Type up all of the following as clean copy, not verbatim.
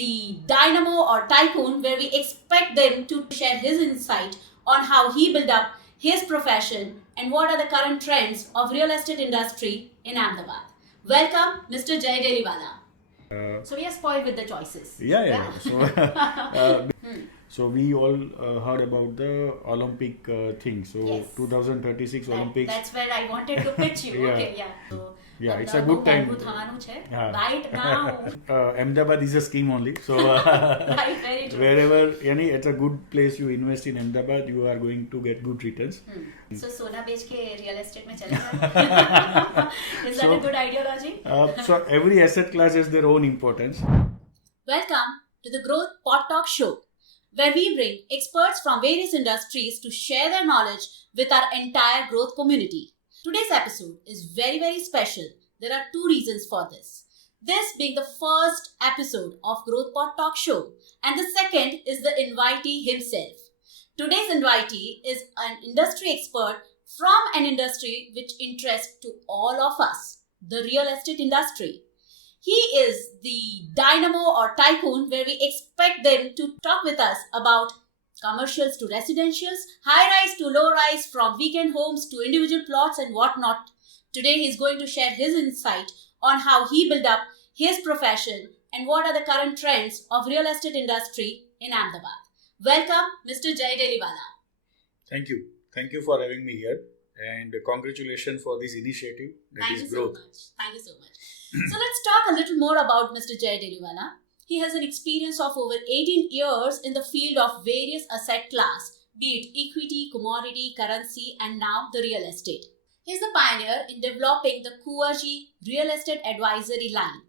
the dynamo or tycoon where we expect them to share his insight on how he built up his profession and what are the current trends of real estate industry in Ahmedabad. Welcome, Mr.Jay Deliwala. So we are spoiled with the choices. Yeah. So we all heard about the Olympic thing. So Yes. 2036 Olympics. That's where I wanted to pitch you. Yeah. Okay, yeah. So, Yeah, it's a good time. Yeah. Right now. Ahmedabad is a scheme only. So Right, very true. wherever it's a good place you invest in Ahmedabad, you are going to get good returns. So सोना बेच के real estate में चले जाए. Is that a good ideology? So every asset class has their own importance. Welcome to the GrOath PodTalk show, where we bring experts from various industries to share their knowledge with our entire growth community. Today's episode is very, very special. There are two reasons for this. This being the first episode of GrOath PodTalk show, and the second is the invitee himself. Today's invitee is an industry expert from an industry which interests to all of us, the real estate industry. He is the dynamo or tycoon where we expect them to talk with us about commercials to residentials, high-rise to low-rise, from weekend homes to individual plots and whatnot. Today he is going to share his insight on how he built up his profession and what are the current trends of real estate industry in Ahmedabad. Welcome, Mr.Jay Deliwala. Thank you. Thank you for having me here. And congratulations for this initiative. Thank you so much. Thank you so much. So let's talk a little more about Mr. Jay Deliwala. He has an experience of over 18 years in the field of various asset class, be it equity, commodity, currency, and now the real estate. He is the pioneer in developing the Kunvarji Real Estate advisory line.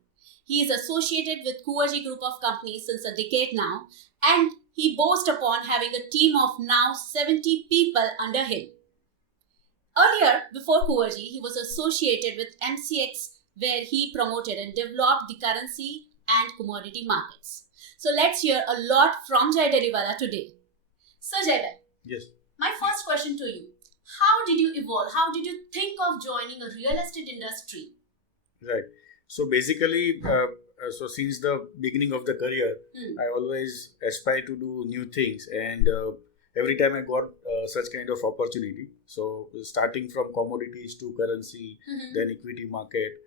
He is associated with Kunvarji group of companies since a decade now, and he boasts upon having a team of now 70 people under him. Earlier, before Kunvarji, he was associated with MCX, where he promoted and developed the currency and commodity markets. So let's hear a lot from Jay Deliwala today. So Jay, Yes. my first question to you: how did you evolve? How did you think of joining a real estate industry? Right. So basically, so since the beginning of the career, I always aspire to do new things, and every time I got such kind of opportunity. So starting from commodities to currency, then equity market.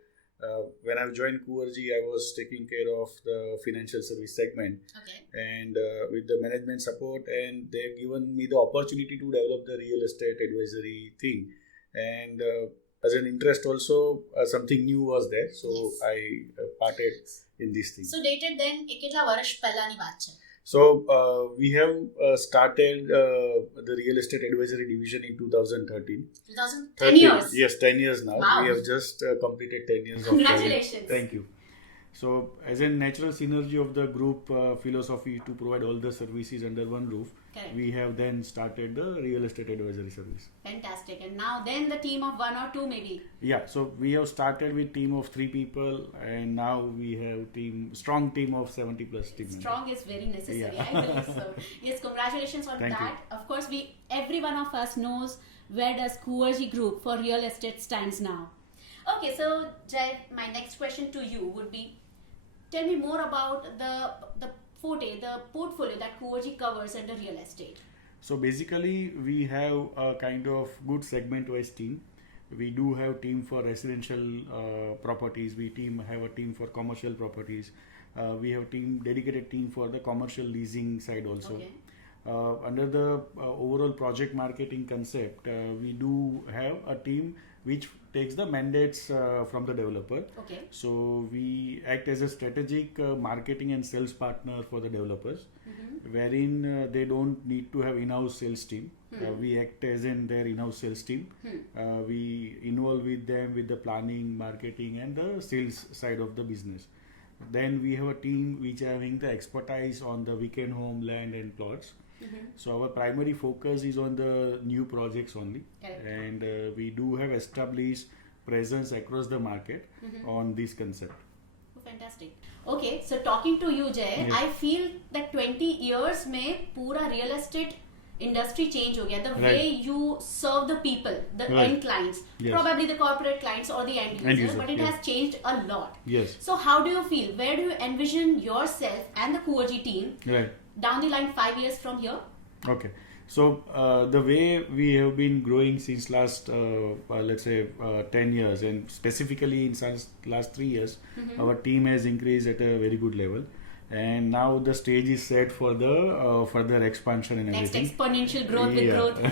When I joined Kunvarji, I was taking care of the financial service segment, and with the management support, and they've given me the opportunity to develop the real estate advisory thing, and as an interest also, something new was there, so Yes. I parted in this thing. So dated then, કેટલા વર્ષ પહેલાની વાત છે? So we have started the real estate advisory division in 2013. 10 years. Yes, 10 years now. Wow. We have just completed 10 years of Congratulations. career. Thank you. So as a natural synergy of the group philosophy to provide all the services under one roof, Correct. we have then started the real estate advisory service. Fantastic. And now then the team of one or two maybe. Yeah, so we have started with team of 3 people, and now we have strong team of 70 plus team members. Strong is very necessary. Yeah. I believe so. Yes, congratulations on Thank that. Of course, every one of us knows where does Kunvarji Group for real estate stands now. Okay, so Jay, my next question to you would be, tell me more about the portfolio that Kunvarji covers under real estate. So basically, we have a kind of good segment-wise team. We do have team for residential properties. We have a team for commercial properties. We have dedicated team for the commercial leasing side also. Okay. Under the overall project marketing concept, we do have a team which takes the mandates from the developer. Okay. So we act as a strategic marketing and sales partner for the developers, wherein they don't need to have in-house sales team. We act as in their in-house sales team. We involve with them with the planning, marketing, and the sales side of the business. Then we have a team which are having the expertise on the weekend home, land, and plots. So our primary focus is on the new projects only. Correct. And we do have established presence across the market on this concept. Oh, fantastic. Okay, so talking to you, Jay, Yeah. I feel that 20 years में पूरा real estate industry change हो गया, the Right. way you serve the people, the Right. end clients, Yes. probably the corporate clients or the end user, but it yes. has changed a lot. Yes. So how do you feel? Where do you envision yourself and the Kunvarji team Right. down the line 5 years from here? Okay. So the way we have been growing since last let's say 10 years, and specifically in last 3 years, our team has increased at a very good level, and now the stage is set for the further expansion and Next everything. exponential growth with Yeah. growth.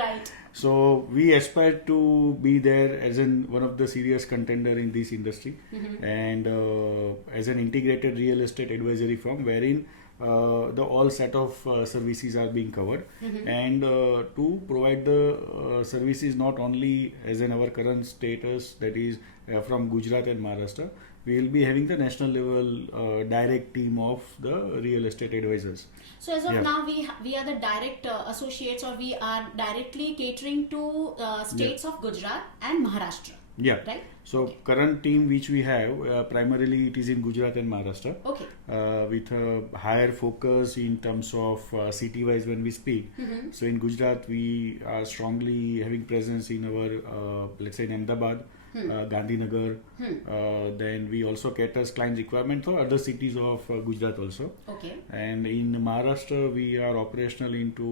Right. So we aspire to be there as one of the serious contender in this industry, and as an integrated real estate advisory firm wherein the all set of services are being covered, and to provide the services not only as in our current status, that is from Gujarat and Maharashtra. We will be having the national level direct team of the real estate advisors. So as of Yeah. now, we are the direct associates, or we are directly catering to states of Gujarat and Maharashtra. Yeah. Right. So Okay. current team which we have, primarily it is in Gujarat and Maharashtra, Okay. with a higher focus in terms of city-wise when we speak. So in Gujarat we are strongly having presence in our let's say in Ahmedabad, Gandhinagar. Then we also cater client requirement for other cities of Gujarat also. Okay. And in Maharashtra we are operational into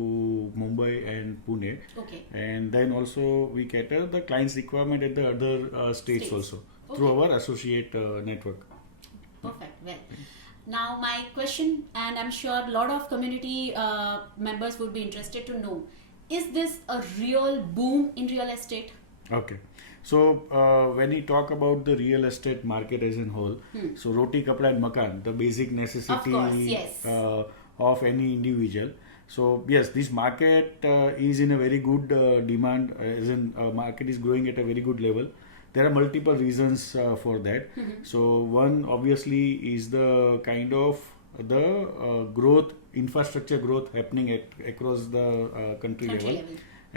Mumbai and Pune. Okay. And then also we cater the client's requirement at the other states also through Okay. our associate network. Perfect. Well, now my question, and I'm sure a lot of community members would be interested to know: is this a real boom in real estate? Okay. So when we talk about the real estate market as a whole, so roti, kapda and makan, the basic necessity Of course, yes. of any individual. So yes, this market is in a very good demand, as in market is growing at a very good level. There are multiple reasons for that. So one obviously is the kind of the growth, infrastructure growth happening across the country level.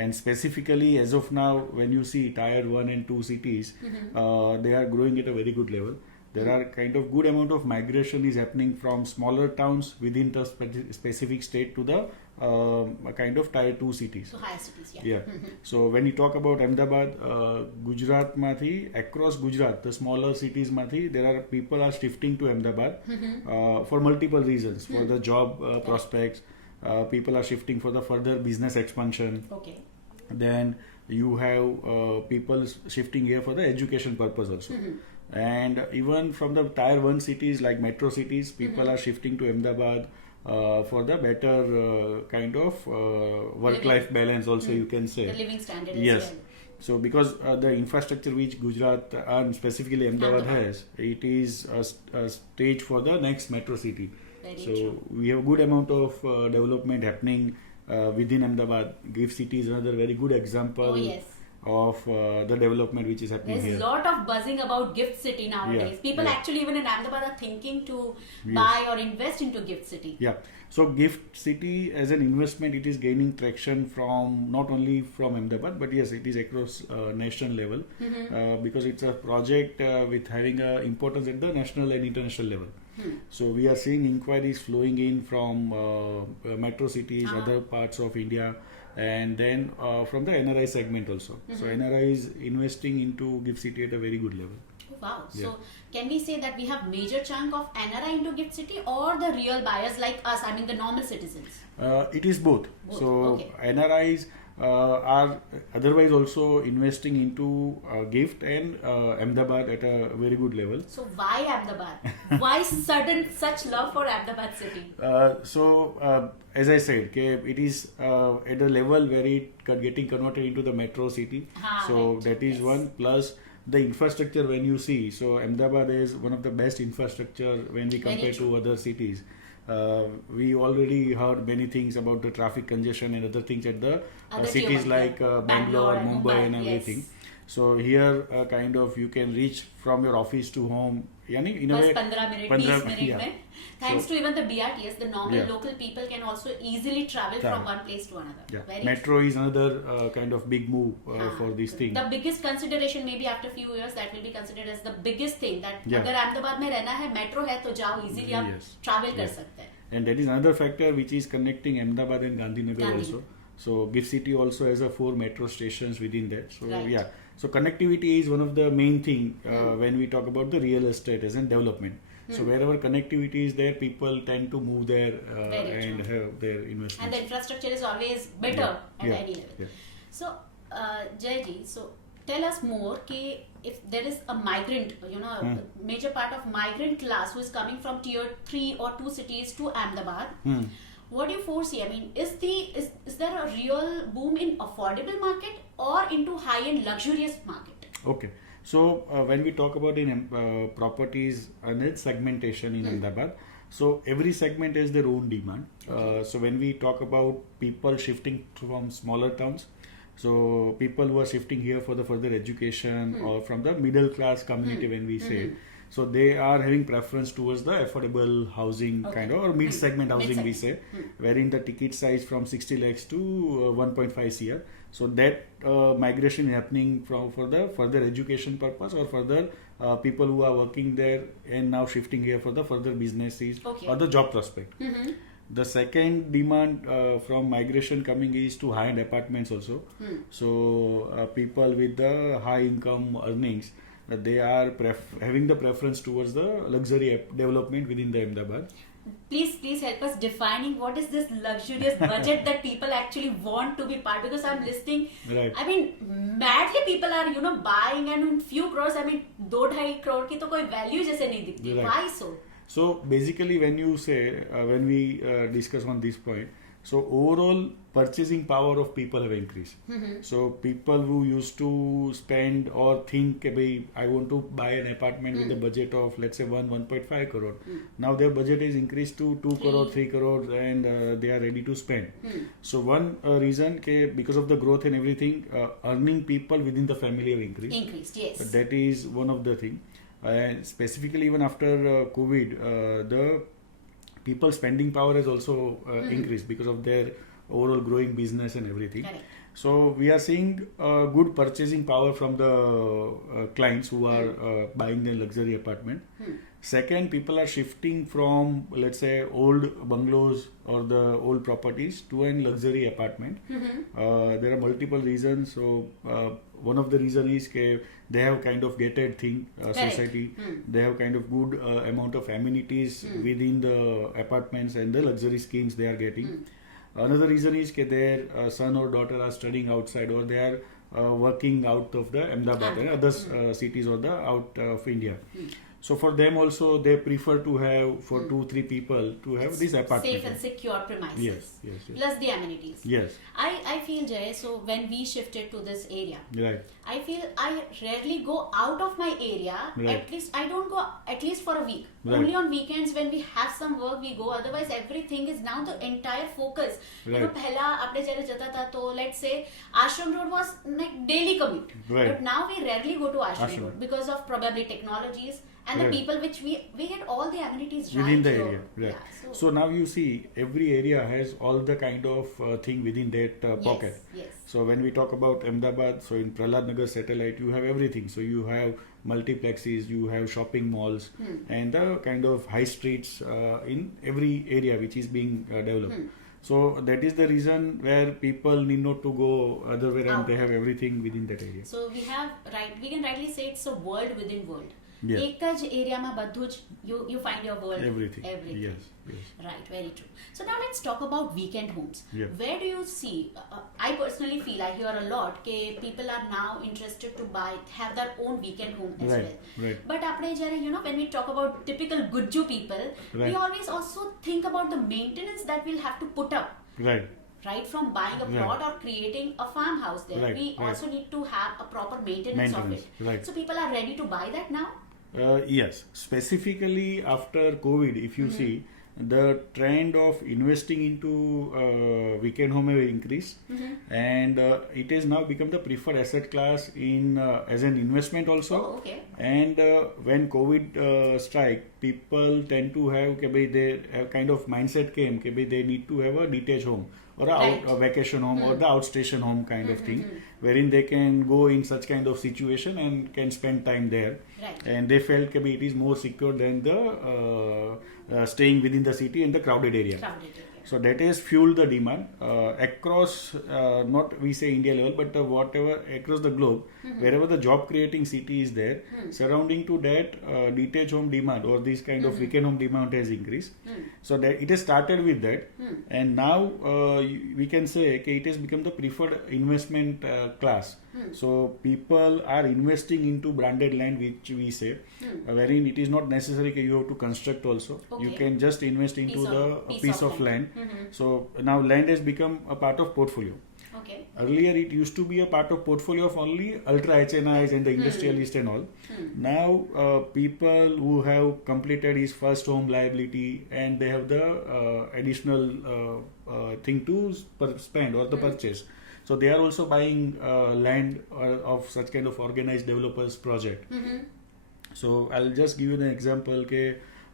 And specifically as of now, when you see tier 1 and 2 cities, they are growing at a very good level. There are kind of good amount of migration is happening from smaller towns within the specific state to the kind of tier 2 cities. So higher cities, yeah. Yeah. So when you talk about Ahmedabad, Gujarat mathi, across Gujarat, the smaller cities mathi, there are people are shifting to Ahmedabad for multiple reasons. For the job prospects, people are shifting for the further business expansion. Okay. Then you have people shifting here for the education purpose also. And even from the tier 1 cities like metro cities, people are shifting to Ahmedabad for the better kind of work-life balance also, you can say. The living standard Yes. as well. So because the infrastructure which Gujarat and specifically Ahmedabad has, it is a stage for the next metro city. Very So true. we have good amount of development happening within Ahmedabad. GIFT City is another very good example Oh, yes. of the development which is happening There's a here. lot of buzzing about Gift City nowadays. Yeah, People yeah. actually even in Ahmedabad are thinking to Yes. buy or invest into Gift City. Yeah. So GIFT City as an investment, it is gaining traction from not only from Ahmedabad, but yes, it is across national level because it's a project with having importance at the national and international level. So we are seeing inquiries flowing in from metro cities, other parts of India, and then from the NRI segment also. So NRI is investing into GIFT City at a very good level. Oh, wow. Yeah. So can we say that we have major chunk of NRI into Gift City, or the real buyers like us, I mean the normal citizens? It is both. Both, So okay. NRIs are otherwise also investing into GIFT and Ahmedabad at a very good level. So why Ahmedabad? Why such love for Ahmedabad city? As I said, it is at a level where it getting converted into the metro city. So right. that is Yes. one. Plus the infrastructure when you see, so Ahmedabad is one of the best infrastructure when we Very compare true. to other cities. We already heard many things about the traffic congestion and other things at the Other cities tier one, like yeah. Bangalore, and Mumbai and yes. everything. So here kind of you can reach from your office to home, yani in a Bus way 15 minute, 15 20 minute yeah. mein. Thanks So- to even the BRTS, the normal Yeah. local people can also easily travel Travel. from one place to another. Yeah. Very Metro is another kind of big move हाँ, for this thing. The biggest consideration maybe after few years that will be considered as the biggest thing that Yeah. अगर अहमदाबाद में रहना है metro है तो जाओ easily आप Yes. Travel कर Yeah. सकते हैं. And that is another factor which is connecting Ahmedabad and Gandhinagar also. So GIFT City also has 4 metro stations within that. So yeah, so connectivity is one of the main thing when we talk about the real estate as a development. So wherever connectivity is there, people tend to move there and have their investments. And the infrastructure is always better at any level. Yeah. So Jayji, so tell us more ki if there is a migrant, a major part of migrant class who is coming from tier 3 or 2 cities to Ahmedabad, what do you foresee? I mean, is there a real boom in affordable market or into high-end luxurious market? Okay. So when we talk about in properties and its segmentation in Ahmedabad, so every segment has their own demand. So when we talk about people shifting from smaller towns, so people who are shifting here for the further education or from the middle class community when we say, so they are having preference towards the affordable housing kind of or mid segment housing we say, wherein the ticket size from 60 lakhs to 1.5 cr. So that migration is happening for the further education purpose or further people who are working there and now shifting here for the further businesses or the job prospect. The second demand from migration coming is to high-end apartments also. So people with the high income earnings, they are having the preference towards the luxury development within the Ahmedabad. Please help us defining what is this luxurious budget that people actually want to be part, because I'm listening. Right. I mean, madly people are buying, and in few crores, I mean 2-2.5 crore की तो कोई value जैसे नहीं दिखती. Right. Why so? So basically when you say when we discuss on this point, so overall purchasing power of people have increased. So people who used to spend or think I want to buy an apartment with a budget of let's say 1.5 crore. Now their budget is increased to 2 crore, 3 crore and they are ready to spend. So one reason because of the growth and everything, earning people within the family have increased. Yes. That is one of the thing. And specifically even after COVID, the people spending power has also increased because of their overall growing business and everything. Correct. So we are seeing good purchasing power from the clients who are buying their luxury apartment. Second, people are shifting from let's say old bungalows or the old properties to a luxury apartment. There are multiple reasons. So one of the reason is they have kind of gated thing society. They have kind of good amount of amenities within the apartments and the luxury schemes they are getting. Another reason is their son or daughter are studying outside or they are working out of the Ahmedabad and other cities or the out of India. So for them also they prefer to have for 2-3 people to have this apartment. Safe and secure premises. Yes. Plus the amenities. Yes. I feel, Jay, so when we shifted to this area, Right. I feel I rarely go out of my area. Right. At least I don't go at least for a week. Right. Only on weekends when we have some work we go. Otherwise everything is now the entire focus. Right. पहला आपने जब जाता था तो let's say Ashram Road was like daily commute. Right. But now we rarely go to Ashram Road because of probably technologies and Right. the people which we get all the amenities Within right the here. area. Right. Yeah, So now you see every area has all the kind of thing within that pocket. Yes. So when we talk about Ahmedabad, so in Prahlad Nagar satellite, you have everything. So you have multiplexes, you have shopping malls, and the kind of high streets in every area which is being developed. So that is the reason where people need not to go other way and they have everything within that area. So we can rightly say it's a world within world. Yeah. एक ज area में બધું જ you find your world. Everything. Everything. Yes. Right, very true. So now let's talk about weekend homes. Yeah. Where do you see? I personally feel I hear a lot that people are now interested to have their own weekend home as Right, well. right. But apne jare, when we talk about typical Gujju people, we Right. always also think about the maintenance that we'll have to put up. Right. Right, from buying a plot or creating a farmhouse there, Right, we right. also need to have a proper maintenance of it. Right. So people are ready to buy that now? Yes, specifically after COVID, if you see, the trend of investing into weekend home have increased, and it has now become the preferred asset class in as an investment also. Oh, okay. And when COVID strike, people tend to have they kind of mindset came they need to have a detached home or a vacation home or the outstation home kind of thing, wherein they can go in such kind of situation and can spend time there. Right. And they felt it is more secure than the staying within the city in the crowded area. So that has fueled the demand across, not we say India level, but whatever across the globe, wherever the job creating city is there, surrounding to that detached home demand or this kind of weekend home demand has increased. So that it has started with that, and now we can say it has become the preferred investment class. So people are investing into branded land, which we say, wherein it is not necessary you have to construct also. You can just invest into the piece of land. So now land has become a part of portfolio. Earlier it used to be a part of portfolio of only ultra HNIs and the industrialist and all. Now people who have completed his first home liability and they have the additional thing to spend or the purchase. So they are also buying land of such kind of organized developers project. So I'll just give you an example.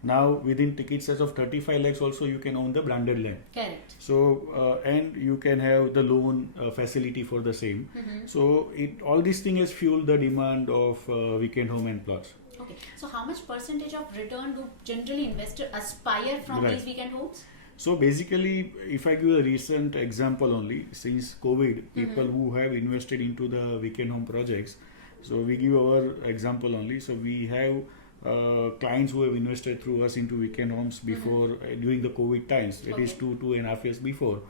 Now within ticket size of 35 lakhs also you can own the branded land. Correct. So and you can have the loan facility for the same. So all these things has fueled the demand of weekend home and plots. Okay. So how much percentage of return do generally investors aspire from these weekend homes? So basically, if I give a recent example only, since COVID, people who have invested into the weekend home projects, so we give our example only. So we have clients who have invested through us into weekend homes before, during the COVID times, it is 2.5 years before.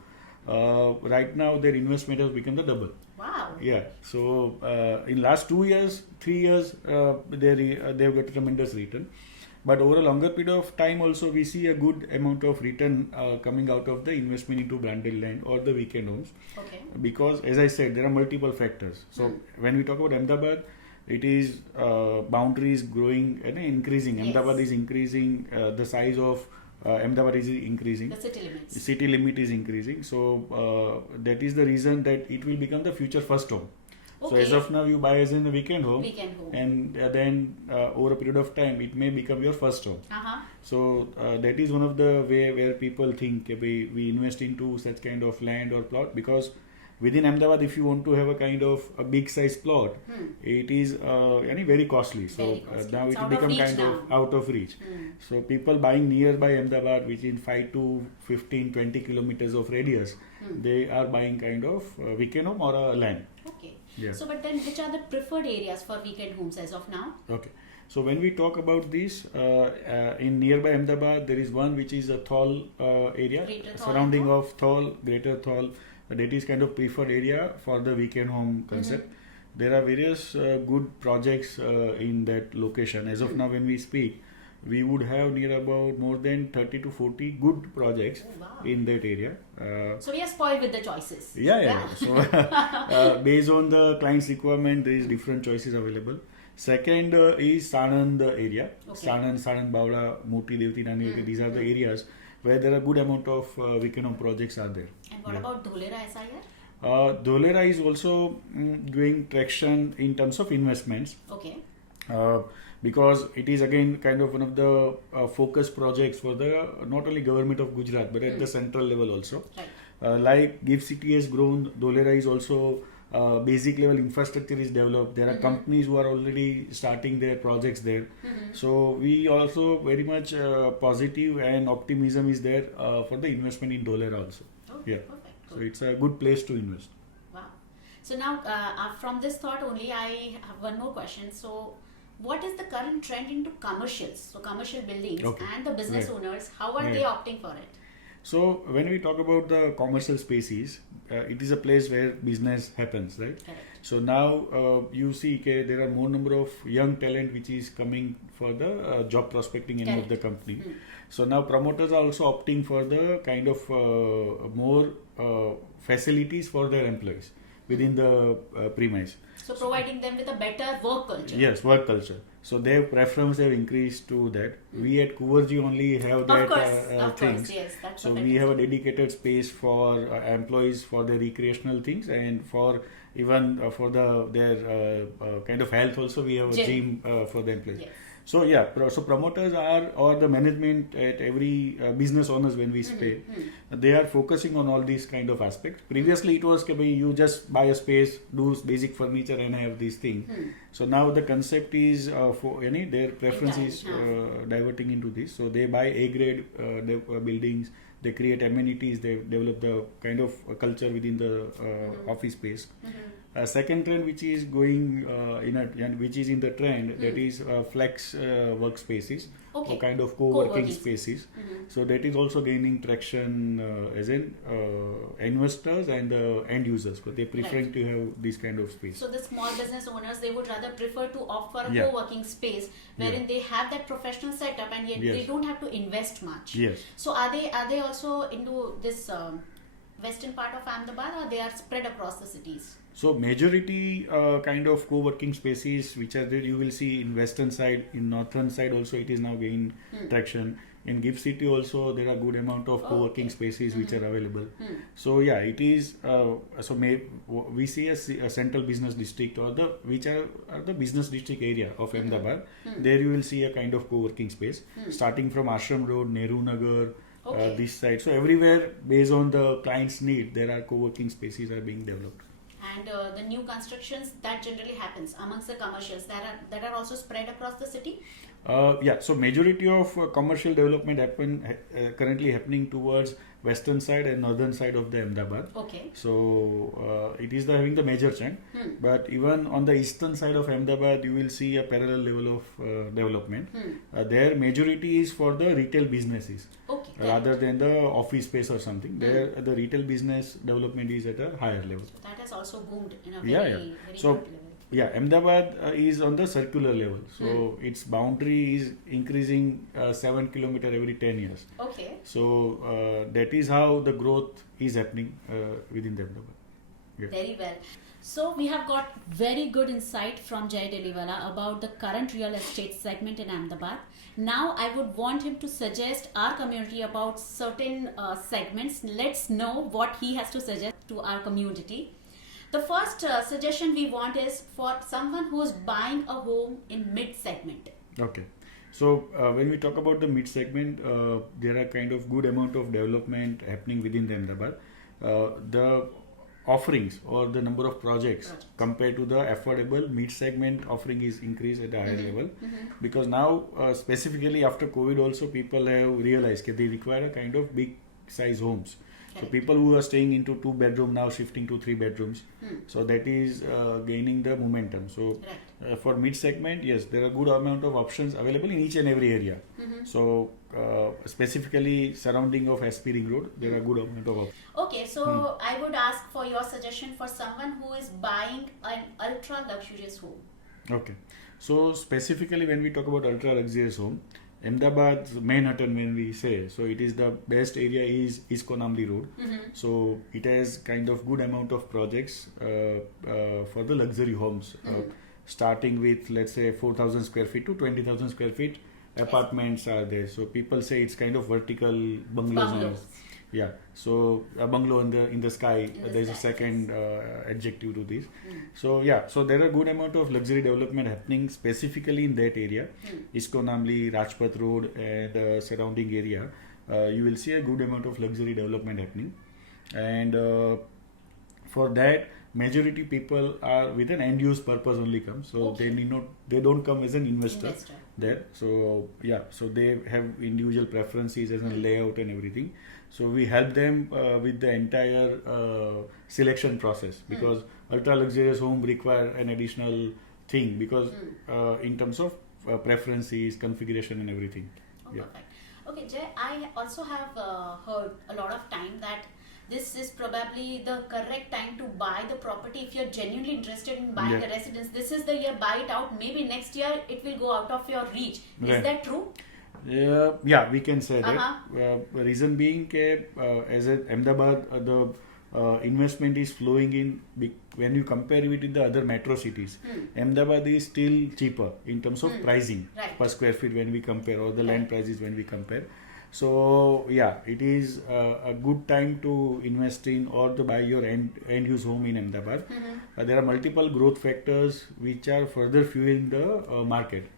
Right now their investment has become the double. Wow. Yeah. So in last 2 years, 3 years, they've got tremendous return. But over a longer period of time also we see a good amount of return coming out of the investment into branded land or the weekend homes. Because as I said, there are multiple factors. So when we talk about Ahmedabad, it is boundaries growing and increasing. Ahmedabad is increasing, the size of Ahmedabad is increasing. The city limit is increasing. So that is the reason that it will become the future first home. So as of now you buy as in a weekend home. And then over a period of time it may become your first home. So that is one of the way where people think we invest into such kind of land or plot, because within Ahmedabad if you want to have a kind of a big size plot, it is very costly. So now it will become kind of out of reach. So people buying nearby Ahmedabad, which in 5 to 15, 20 kilometers of radius, they are buying kind of weekend home or a land. Yeah. So but then which are the preferred areas for weekend homes as of now? Okay. So when we talk about this, in nearby Ahmedabad, there is one which is a Thol area, surrounding of Thol, Greater Thol. That is kind of preferred area for the weekend home concept. There are various good projects in that location. As of now, when we speak, we would have near about more than 30 to 40 good projects in that area. So we are spoiled with the choices. Yeah. So based on the client's requirement, there is different choices available. Second is Sanand area. Sanand, Bavla, Moti, Devti, Nani. These are the areas where there are good amount of weekend home projects are there. And what about Dholera SIR? Dholera is also doing traction in terms of investments. Because it is again kind of one of the focus projects for the not only government of Gujarat but at the central level also. Like GIFT City has grown, Dholera is also basic level infrastructure is developed. There are companies who are already starting their projects there. So we also very much positive and optimism is there for the investment in Dholera also. Perfect. So it's a good place to invest. Wow. So now from this thought only I have one more question. So what is the current trend into commercials? So commercial buildings and the business owners, how are they opting for it? So when we talk about the commercial spaces, it is a place where business happens, right? So now you see there are more number of young talent which is coming for the job prospecting any of the company. So now promoters are also opting for the kind of more facilities for their employees within the premise. So providing them with a better work culture. Yes, work culture. So their preference have increased to that. We at Kunvarji only have that things. So we have a dedicated space for employees for their recreational things, and for even for their kind of health also we have a gym for the employees. So yeah, so promoters are, or the management at every business owners when we stay, they are focusing on all these kind of aspects. Previously it was you just buy a space, do basic furniture and have this thing. So now the concept is for their preference is diverting into this. So they buy A grade buildings, they create amenities, they develop the kind of culture within the office space. Second trend which is going which is in the trend, that is flex workspaces, or kind of co-working spaces. So that is also gaining traction as in investors and end users, but they prefer to have this kind of space. So the small business owners, they would rather prefer to opt for a co-working space wherein they have that professional setup and yet they don't have to invest much. Yes. So are they also into this western part of Ahmedabad, or they are spread across the cities? So majority kind of co-working spaces which are there, you will see in western side, in northern side also it is now gaining traction. In GIFT City also there are good amount of co-working spaces which are available. So yeah, it is we see a central business district, or the which are the business district area of Ahmedabad. There you will see a kind of co-working space starting from Ashram Road, Nehru Nagar, this side. So everywhere based on the client's need, there are co-working spaces are being developed. And the new constructions that generally happens amongst the commercials that are also spread across the city. So majority of commercial development currently happening towards western side and northern side of the Ahmedabad. Okay. So it is having the major trend. But even on the eastern side of Ahmedabad, you will see a parallel level of development. Their majority is for the retail businesses. Okay. Rather than the office space or something. There the retail business development is at a higher level. So that has also boomed in a very so, good level. Yeah, Ahmedabad is on the circular level. So its boundary is increasing 7 kilometers every 10 years. Okay. So that is how the growth is happening within the Ahmedabad. Yeah. Very well. So we have got very good insight from Jay Deliwala about the current real estate segment in Ahmedabad. Now I would want him to suggest our community about certain segments. Let's know what he has to suggest to our community. The first suggestion we want is for someone who is buying a home in mid-segment. Okay. So when we talk about the mid-segment, there are kind of good amount of development happening within the Ahmedabad. The offerings or the number of projects compared to the affordable mid-segment offering is increased at a higher level. Because now specifically after COVID also people have realized that they require a kind of big size homes. So people who are staying into 2 bedroom now shifting to 3 bedrooms. So that is gaining the momentum. So for mid segment, yes, there are good amount of options available in each and every area. So specifically surrounding of SP Ring Road, there are good amount of options. Okay, so I would ask for your suggestion for someone who is buying an ultra luxurious home. Okay, so specifically when we talk about ultra luxurious home, Ahmedabad's Manhattan when we say, so it is the best area is East Konamli Road. So it has kind of good amount of projects for the luxury homes, starting with let's say 4,000 square feet to 20,000 square feet apartments are there. So people say it's kind of vertical bungalows. Yeah, so a bungalow in the sky, there is a second adjective to this. So yeah, so there are good amount of luxury development happening specifically in that area, East Konamli, Rajpath Road and surrounding area. You will see a good amount of luxury development happening, and for that majority people are with an end use purpose only come. So they don't come as an investor there. So yeah, so they have individual preferences as a layout and everything. So we help them with the entire selection process, because ultra luxurious home require an additional thing, because in terms of preferences, configuration and everything. Perfect. Okay, Jay, I also have heard a lot of time that this is probably the correct time to buy the property. If you're genuinely interested in buying a residence, this is the year, buy it out. Maybe next year it will go out of your reach. Is that true? Yeah, we can say that. Reason being, as at Ahmedabad, the investment is flowing in. When you compare it with the other metro cities, Ahmedabad is still cheaper in terms of pricing per square feet when we compare, or the land prices when we compare. So yeah, it is a good time to invest in or to buy your end use home in Ahmedabad. There are multiple growth factors which are further fueling the market.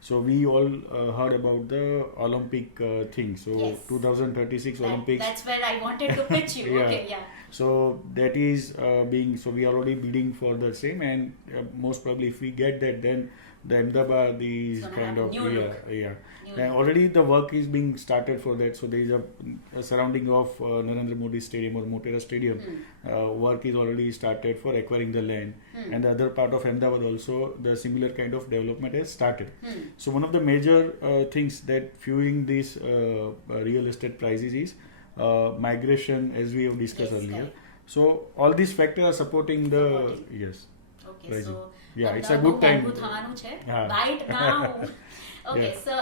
So we all heard about the Olympic thing. So Yes. 2036 Olympics. That's where I wanted to pitch you. Yeah. Okay, yeah. So that is so we are already bidding for the same, and most probably if we get that, then the Ahmedabad is Gonna kind have of new look. yeah. New And look. already the work is being started for that. So there is a surrounding of Narendra Modi Stadium or Motera Stadium. Work is already started for acquiring the land, and the other part of Ahmedabad also the similar kind of development has started. So one of the major things that fueling these real estate prices is migration, as we have discussed Yes, earlier. correct. So all these factors are supporting the Supporting. yes. Okay, Rising. so Yeah, it's a good time. Yeah. Right now. Okay, Yeah. so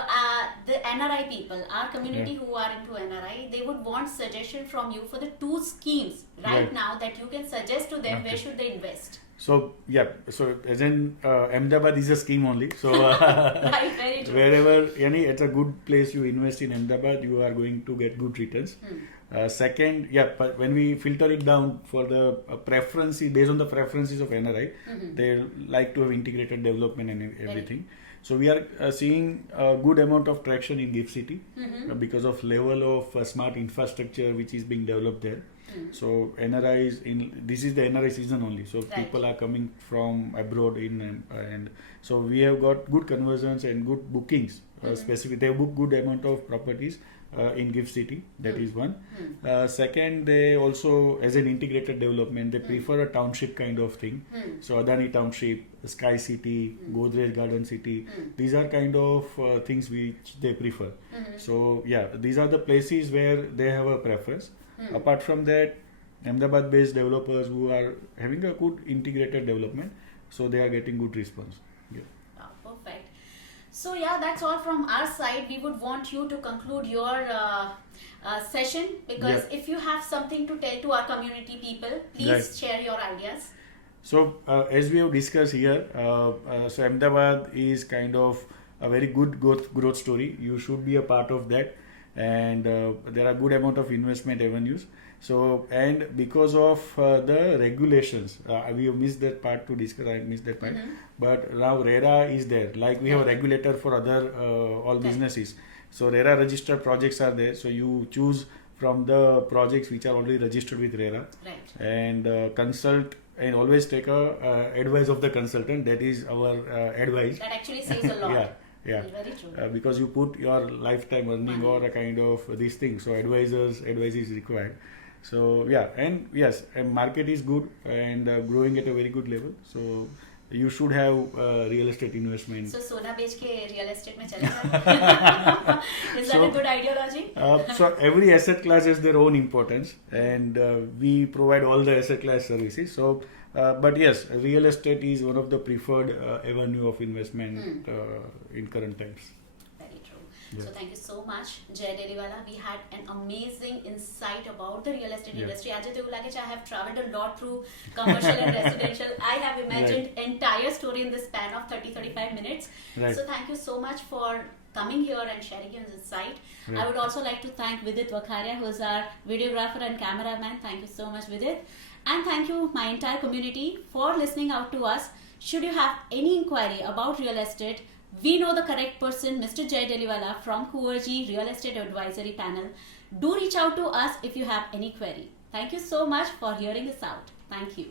the NRI people, our community who are into NRI, they would want suggestion from you for the two schemes right now that you can suggest to them where should they invest. So yeah, so as in Ahmedabad is a scheme only. So Right, very true. wherever it's a good place you invest in Ahmedabad, you are going to get good returns. Second, but when we filter it down for the preference based on the preferences of NRI, they like to have integrated development and everything. So we are seeing a good amount of traction in GIFT City because of level of smart infrastructure which is being developed there. So NRI this is the NRI season only. So people are coming from abroad and so we have got good conversions and good bookings. Specific, they book good amount of properties in GIFT City. That is one. Second, they also, as an integrated development, they prefer a township kind of thing. So Adani Township, Sky City, Godrej Garden City, these are kind of things which they prefer. So these are the places where they have a preference. Apart from that, Ahmedabad-based developers who are having a good integrated development, so they are getting good response. Perfect. So that's all from our side. We would want you to conclude your session because if you have something to tell to our community people, please share your ideas. So as we have discussed here, so Ahmedabad is kind of a very good growth story. You should be a part of that, and there are good amount of investment avenues. So and because of the regulations, we have missed that part to discuss. I missed that part, but now RERA is there. Like we have a regulator for other all businesses. So RERA registered projects are there. So you choose from the projects which are already registered with RERA, and consult. And always take advice of the consultant. That is our advice. That actually saves a lot. Yeah. Very true. Because you put your lifetime earning or a kind of this thing. So advice is required. So and yes, market is good and growing at a very good level. So you should have real estate investment. So Sona bech ke real estate mein chalega. Is that a good ideology? So every asset class has their own importance, and we provide all the asset class services. So, but yes, real estate is one of the preferred avenue of investment in current times. Very true. So thank you so much, Jay Deliwala. We had an amazing insight about the real estate industry. Ajay Dewulage, I have traveled a lot through commercial and residential. I have imagined entire story in the span of 30-35 minutes. So thank you so much for coming here and sharing your insight. I would also like to thank Vidit Wakharia, who is our videographer and cameraman. Thank you so much, Vidit. And thank you, my entire community, for listening out to us. Should you have any inquiry about real estate, we know the correct person, Mr. Jay Deliwala from Kunvarji Real Estate Advisory Panel. Do reach out to us if you have any query. Thank you so much for hearing this out. Thank you.